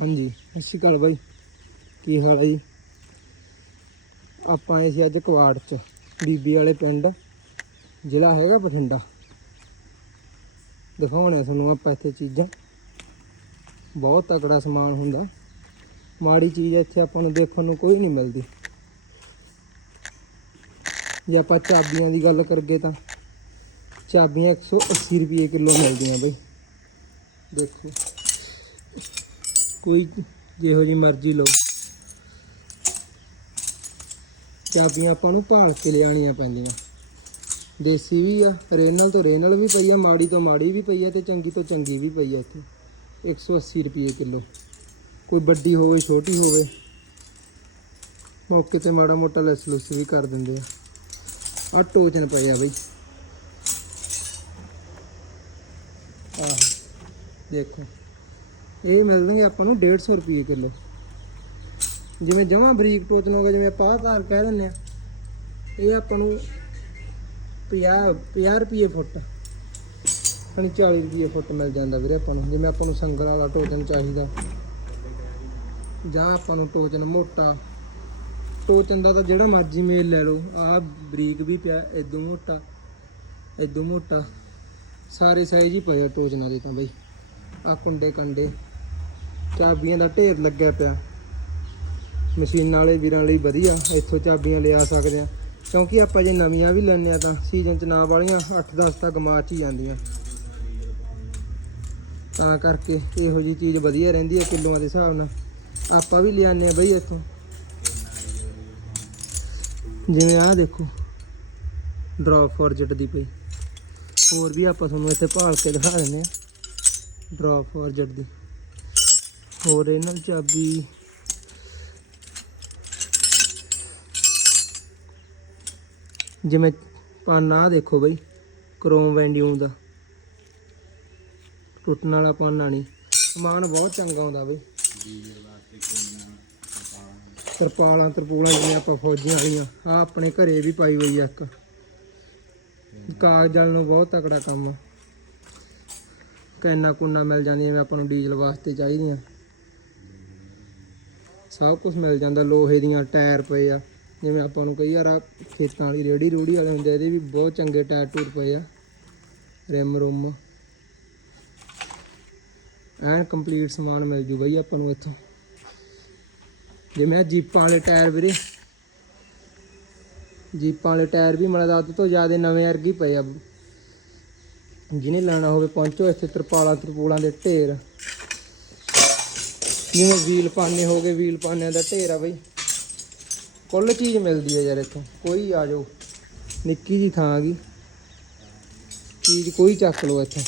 ਹਾਂਜੀ, ਸਤਿ ਸ਼੍ਰੀ ਅਕਾਲ ਬਾਈ। ਕੀ ਹਾਲ ਹੈ ਜੀ? ਆਪਾਂ ਆਏ ਸੀ ਅੱਜ ਕਵਾੜ ਚ, ਬੀਬੀ ਵਾਲੇ ਪਿੰਡ, ਜ਼ਿਲ੍ਹਾ ਹੈਗਾ ਬਠਿੰਡਾ। ਦਿਖਾਉਣੇ ਤੁਹਾਨੂੰ ਆਪਾਂ ਇੱਥੇ ਚੀਜ਼ਾਂ। ਬਹੁਤ ਤਕੜਾ ਸਮਾਨ ਹੁੰਦਾ। ਮਾੜੀ ਚੀਜ਼ ਇੱਥੇ ਆਪਾਂ ਨੂੰ ਦੇਖਣ ਨੂੰ ਕੋਈ ਨਹੀਂ ਮਿਲਦੀ। ਜੇ ਆਪਾਂ ਚਾਬੀਆਂ ਦੀ ਗੱਲ ਕਰਗੇ ਤਾਂ, ਚਾਬੀਆਂ 180 ਰੁਪਏ ਕਿਲੋ ਮਿਲਦੀਆਂ ਬਈ। ਦੇਖੋ। ਕੋਈ ਜਿਹੋ ਜੀ ਮਰਜ਼ੀ ਲਓ। ਚਾਬੀਆਂ ਆਪਾਂ ਨੂੰ ਭਾਲ ਕੇ ਲਿਆਣੀਆਂ ਪੈਂਦੀਆਂ। ਦੇਸੀ ਵੀ ਆ, ਰੇਨਲ ਤੋਂ ਰੇਨਲ ਵੀ ਪਈ ਆ, ਮਾੜੀ ਤੋਂ ਮਾੜੀ ਵੀ ਪਈ ਆ ਤੇ ਚੰਗੀ ਤੋਂ ਚੰਗੀ ਵੀ ਪਈ ਆ ਇੱਥੇ। 180 ਰੁਪਏ ਕਿਲੋ। ਕੋਈ ਵੱਡੀ ਹੋਵੇ, ਛੋਟੀ ਹੋਵੇ, ਮੌਕੇ ਤੇ ਮਾੜਾ ਮੋਟਾ ਲੈਸ ਲੁੱਸ ਵੀ ਕਰ ਦਿੰਦੇ ਆ। ਆ ਟੋਚਨ ਪਏ ਆ ਬਈ। ਆਹ, ਦੇਖੋ। ਇਹ ਮਿਲਣਗੇ ਆਪਾਂ ਨੂੰ 150 ਰੁਪਏ ਕਿਲੋ। ਜਿਵੇਂ ਜਮਾਂ ਬਰੀਕ ਟੋਚਨ ਹੋਗਾ ਜਿਵੇਂ ਆਪਾਂ ਆਹ ਤਾਰ ਕਹਿ ਦਿੰਦੇ ਆ ਇਹ ਆਪਾਂ ਨੂੰ 50 50 ਰੁਪਏ ਫੁੱਟ ਖਣੀ 40 ਰੁਪਏ ਫੁੱਟ ਮਿਲ ਜਾਂਦਾ ਵੀਰੇ ਆਪਾਂ ਨੂੰ, ਜਿਵੇਂ ਆਪਾਂ ਨੂੰ ਸੰਗਲ ਵਾਲਾ ਟੋਚਨ ਚਾਹੀਦਾ। ਜਾਂ ਆਪਾਂ ਨੂੰ ਟੋਚਨ ਮੋਟਾ, ਟੋਚਨ ਦਾ ਤਾਂ ਜਿਹੜਾ ਮਰਜ਼ੀ ਮੇਲ ਲੈ ਲਓ, ਆਹ ਬਰੀਕ ਵੀ ਪਿਆ ਇਦੋਂ ਮੋਟਾ ਇਦੋਂ ਮੋਟਾ, ਸਾਰੇ ਸਾਈਜ਼ ਹੀ ਪਏ ਆ ਟੋਚਨਾਂ ਦੇ ਤਾਂ ਬਈ ਆ ਕੁੰਡੇ ਕੰਡੇ ਚਾਬੀਆਂ ਦਾ ਢੇਰ ਲੱਗਿਆ ਪਿਆ। ਮਸ਼ੀਨਾਂ ਵਾਲੇ ਵੀਰਾਂ ਲਈ ਵਧੀਆ, ਇੱਥੋਂ ਚਾਬੀਆਂ ਲਿਆ ਸਕਦੇ ਆ ਕਿਉਂਕਿ ਆਪਾਂ ਜੇ ਨਵੀਆਂ ਵੀ ਲੈਣੇ ਆ ਤਾਂ ਸੀਜ਼ਨ ਚ ਨਾ ਵਾਲੀਆਂ 8-10 ਤਾਂ ਗਮਾਚ ਹੀ ਜਾਂਦੀਆਂ। ਤਾਂ ਕਰਕੇ ਇਹੋ ਜੀ ਚੀਜ਼ ਵਧੀਆ ਰਹਿੰਦੀ ਹੈ ਕਿਲੋਆਂ ਦੇ ਹਿਸਾਬ ਨਾਲ। ਆਪਾਂ ਵੀ ਲਿਆਨੇ ਆ ਬਈ ਇੱਥੋਂ। ਜਿਵੇਂ ਆਹ ਦੇਖੋ ਡ੍ਰੌਪ ਫੋਰਜਟ ਦੀ ਪਈ। ਹੋਰ ਵੀ ਆਪਾਂ ਤੁਹਾਨੂੰ ਇੱਥੇ ਭਾਲ ਕੇ ਦਿਖਾ ਦਿੰਦੇ ਆ ਡ੍ਰੌਪ ਫੋਰਜਟ ਦੀ। ਹੋਰ ਇਹਨਾਂ ਦੀ ਚਾਬੀ। ਜਿਵੇਂ ਪਾਨਾ ਆਹ ਦੇਖੋ ਬਈ, ਕ੍ਰੋਮ ਵੈਂਡਿਊਮ ਦਾ। ਟੁੱਟਣ ਵਾਲਾ ਪਾਨਾ ਨਹੀਂ। ਸਮਾਨ ਬਹੁਤ ਚੰਗਾ ਆਉਂਦਾ ਬਈ। ਤਰਪਾਲਾਂ, ਤਰਪੂਲਾਂ ਜਿਹੜੀਆਂ ਆਪਾਂ ਫੌਜੀਆਂ ਵਾਲੀਆਂ ਆ ਆਪਣੇ ਘਰੇ ਵੀ ਪਾਈ ਹੋਈ ਆ ਇੱਕ। ਕਾਗਜ਼ ਵਾਲ ਨੂੰ ਬਹੁਤ ਤਕੜਾ ਕੰਮ ਆ। ਕੈਨਾ ਕੁੰਨਾ ਮਿਲ ਜਾਂਦੀਆਂ ਜਿਵੇਂ ਆਪਾਂ ਨੂੰ ਡੀਜ਼ਲ ਵਾਸਤੇ ਚਾਹੀਦੀਆਂ। ਸਭ ਕੁਝ ਮਿਲ ਜਾਂਦਾ ਲੋਹੇ ਦੀਆਂ ਟਾਇਰ ਪਏ ਆ। ਜਿਵੇਂ ਆਪਾਂ ਨੂੰ ਕਈ ਵਾਰ ਆਹ ਖੇਤਾਂ ਵਾਲੀ ਰੇੜੀ ਰੂੜੀ ਵਾਲੇ ਹੁੰਦੇ ਆ, ਇਹਦੇ ਵੀ ਬਹੁਤ ਚੰਗੇ ਟਾਇਰ ਟੂਰ ਪਏ ਆ। ਰਿਮ ਰੁਮ। ਐਨ ਕੰਪਲੀਟ ਸਮਾਨ ਮਿਲ ਜੂਗਾ ਜੀ ਆਪਾਂ ਨੂੰ ਇੱਥੋਂ। ਜਿਵੇਂ ਜੀਪਾਂ ਵਾਲੇ ਟਾਇਰ ਵੀਰੇ। ਜੀਪਾਂ ਵਾਲੇ ਟਾਇਰ ਵੀ ਮਤਲਬ ਅੱਧ ਤੋਂ ਜ਼ਿਆਦਾ ਨਵੇਂ ਵਰਗੇ ਹੀ ਪਏ ਆ। ਜਿਹਨੇ ਲੈਣਾ ਹੋਵੇ ਪਹੁੰਚੋ ਇੱਥੇ ਤਰਪਾਲਾਂ ਤਰਪੂਲਾਂ ਦੇ ਢੇਰ। ਜਿਵੇਂ ਵੀਲ ਪਾਨੇ ਹੋ ਗਏ, ਵੀਲ ਪਾਨਿਆਂ ਦਾ ਢੇਰ ਆ ਬਈ। ਕੁੱਲ ਚੀਜ਼ ਮਿਲਦੀ ਹੈ ਯਾਰ ਇੱਥੋਂ। ਕੋਈ ਆ ਜਾਓ। ਨਿੱਕੀ ਜੀ ਥਾਂ ਆ ਗਈ। ਚੀਜ਼ ਕੋਈ ਚੱਕ ਲਓ ਇੱਥੋਂ।